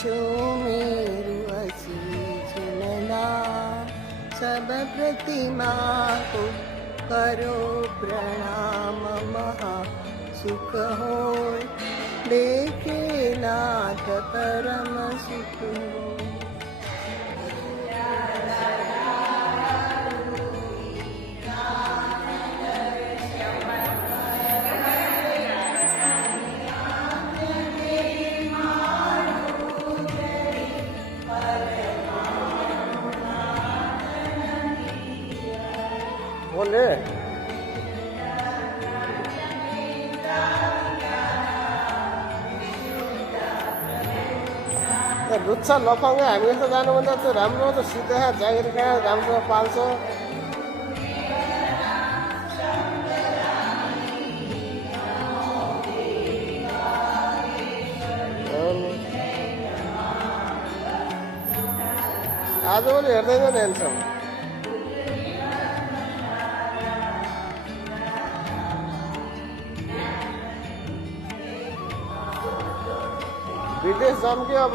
छो मेरु असीस नना सब प्रतिमा को करो प्रणाम महा सुख हो देखे नाथ परम सुख हो। बोले रुच्छ नपाउने हामी यस्तो जानुभन्दा चाहिँ राम्रो त सिधै जागिर कहाँ राम्रो पाल्छ। आजभोलि हेर्दैन नि हेर्छौँ। विदेश जम्क्यो अब।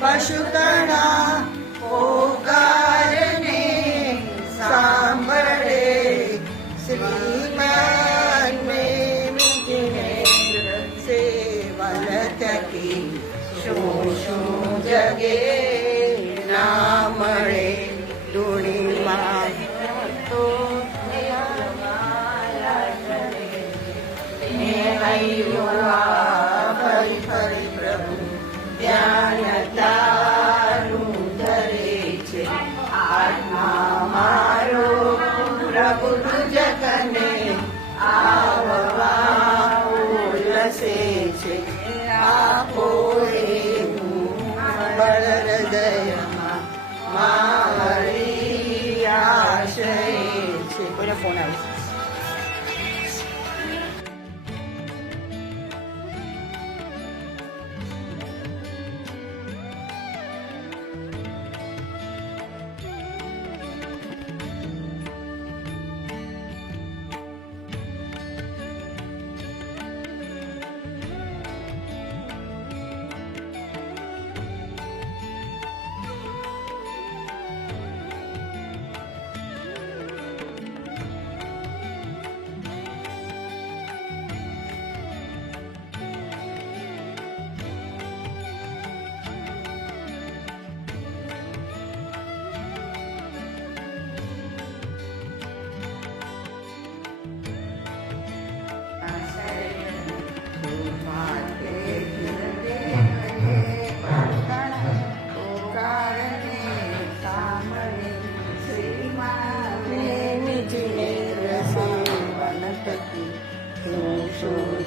पशुकणा ओकारने सांभळे श्रीमान में जिनेन्द्र सेवन थकी शो शो जगे नामळे दुणीमा तो हरि हरि प्रभु ધ્યાન તારું ધરે છે આત્મા મારો પ્રભુ તુજ કને આવવા ઉલ્લસે છે આપો બળ હૃદયમાં મારી આશય છે. કોઈને ફોન આવે છે?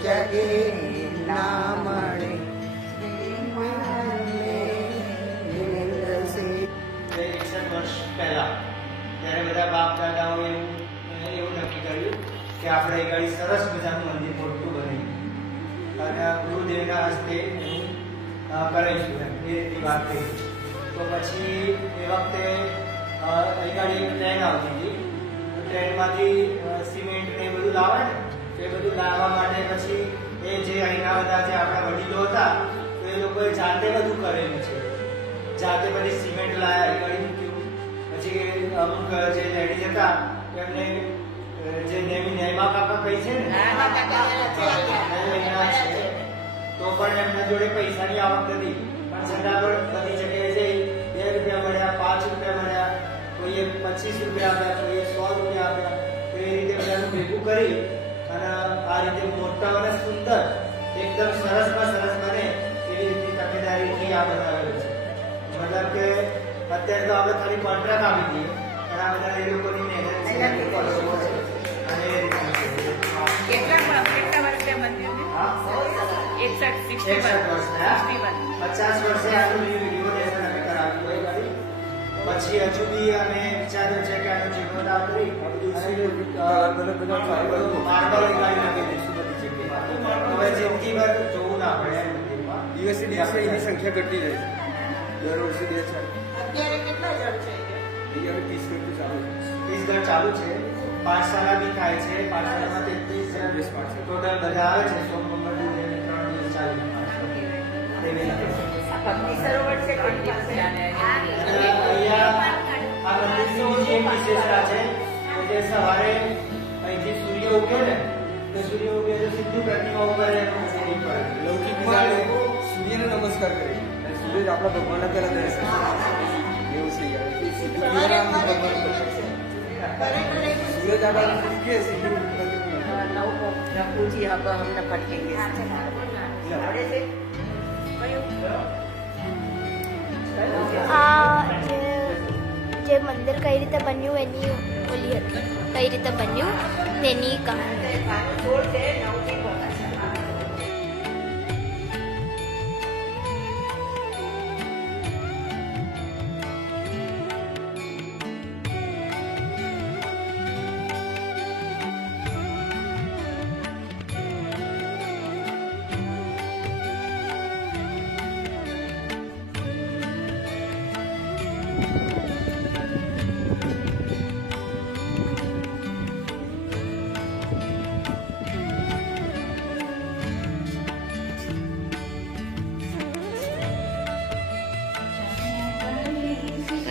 જગે ના મળે વર્ષ પહેલા ત્યારે બધા બાપ દાદાઓ એવું નક્કી કર્યું કે આપણે એક સરસ મજાનું મંદિર મોટું બનાવીએ અને ગુરુદેવના હસ્તે એનું કરાવીશું એ રીતની વાત થઈ. તો પછી એ વખતે એક ટ્રેન આવતી હતી. ટ્રેનમાંથી સિમેન્ટ ને એ બધું લાવે ને એ બધું લાવવા માટે પછી એ જે અહીંના બધા જે આપણા વડીલો હતા તો એ લોકોએ જાતે બધું કરેલું છે. જાતે બધી સિમેન્ટ લાવ્યા, એ મૂક્યું, પછી અમુક જે લેડીઝ હતા એમને જે નેમા કાકા કઈ છે ને એના છે. તો પણ એમના જોડે પૈસાની આવક નથી, પણ છતાં પણ બધી જગ્યાએ જઈ 2 રૂપિયા મળ્યા, 5 રૂપિયા મળ્યા, કોઈએ 25 રૂપિયા આપ્યા, કોઈએ 100 રૂપિયા આપ્યા. તો એ રીતે બધાનું ભેગું કરી અને આ રીતે મોટા અને સુંદર એકદમ સરસમાં સરસ બને એવી રીતની તકેદારીથી આ બનાવેલું છે. મતલબ કે અત્યારે તો આપણે ખાલી કોન્ટ્રાક્ટ આપી દઈએ, પણ આ બધા એ લોકોની મહેનત છે અને એ રીતનું છે. કેટલા વર્ષે મંદિર હા 61 61 વર્ષ થયા. 50 વર્ષે આનું રિનોવેશન અમે કરાવ્યું હોય ગાડી. પછી હજુ બી અમે વિચાર્યું છે કે આનું જીર્ણોદ્ધાર કરી માર્બલ ગાડી નાખી દઈશું બધી જગ્યાએ. હવે જિંદગીભર જોવું ના પડે એમ મંદિરમાં. દિવસે દિવસે એની સંખ્યા ઘટતી જાય છે. દર વર્ષે 2 4 અત્યારે કેટલા જણ છે અહીંયા 30 મિનિટ ચાલુ છે. 30 ઘર ચાલુ છે. પાઠશાળા બી થાય છે. પાઠશાળામાં 33 જણ ટોટલ બધા આવે છે. સોમવાર 3 દિવસ ચાલે છે. એવી રીતે ભક્તિ સરોવર છે કેટલી પાસે અહીંયા આ મંદિરની બીજી એક વિશેષતા છે કે સવારે અહીંથી સૂર્ય ઉગે ને તો સૂર્ય ઉગે તો સીધું પ્રતિમા ઉપર એનું શરીર પડે. લૌકિક લોકો સૂર્યને નમસ્કાર કરે છે. અને સૂર્ય જ આપણા ભગવાનના પહેલા દર્શન કરે છે. એવું છે યાર. એ સીધું ભગવાનનું સૂરજ આપણા કે સીધું રઘુજી હવે અમને પટકેંગે આવડે છે આ જે મંદિર કઈ રીતે બન્યું એની ઓલી હતી, કઈ રીતે બન્યું તેની કહાની. 16 છે 9 થી 12.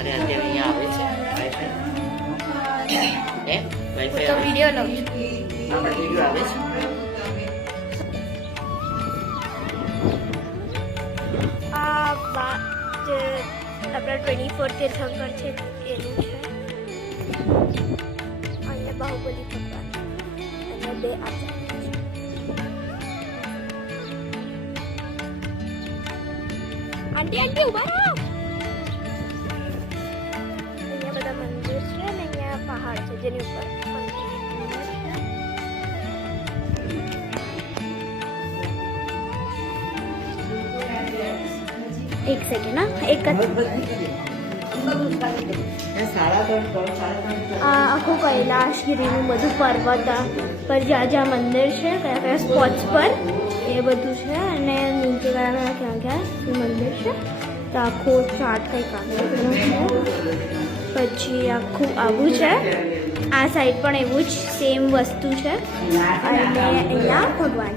અરે અત્યારે અહીંયા આવે છે વાઈફાઈ હું તો વિડીયો લઉં છું. આપણે વિડીયો આવે છે. આ જે આપણા 24 તીર્થંકર છે એનું છે. અને બાહુબલી ભગવાન અને 2 આચાર્ય છે. આંટી ઉભા રહો. અહીંયા બધા મંદિર છે અને અહીંયા પહાડ છે જેની ઉપર એક સેકન્ડ હા એક જ આ આખું કૈલાસગીરીનું બધું પર્વત પર જ્યાં મંદિર છે કયા કયા સ્પોટ્સ પર એ બધું છે અને નીચે કયા ક્યાં મંદિર છે તો આખો ચાર્ટ કંઈક આગળ છે. પછી આખું આવું છે. આ સાઈડ પણ એવું જ સેમ વસ્તુ છે અને અહીંયા ભગવાન